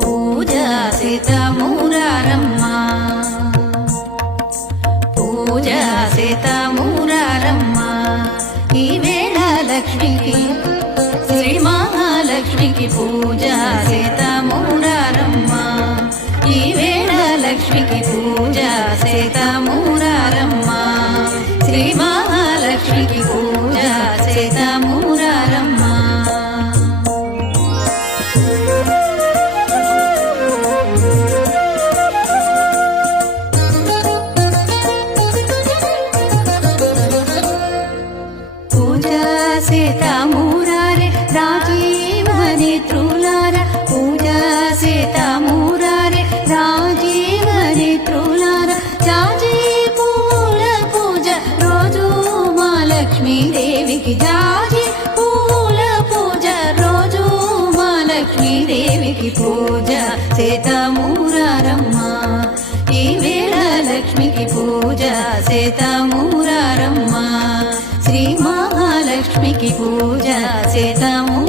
పూజ సీతమూరారమ్మ పూజ సీతమూరారమ్మ ఈ వేళ లక్ష్మికి శ్రీ మహాలక్ష్మికి పూజ సీతమూరారమ్మ ఈ వేళ లక్ష్మికి పూజ సీతమూరారమ్మ శ్రీ మహాలక్ష్మికి పూజ సీతమూరారమ్మ పూజ సీతామూరారే రాజీవని త్రులార. పూజ సీతామూరారే రాజీవని త్రులార. జాజీ పూల పూజ రోజు మా లక్ష్మీదేవికి జాజి పూల పూజ రోజు మా లక్ష్మీదేవికి పూజ. సీతామూరారమ్మ ఈ వేళ లక్ష్మికి పూజ. సీతామూరారమ్మ శ్రీ మహాలక్ష్మికి పూజ సీతామూ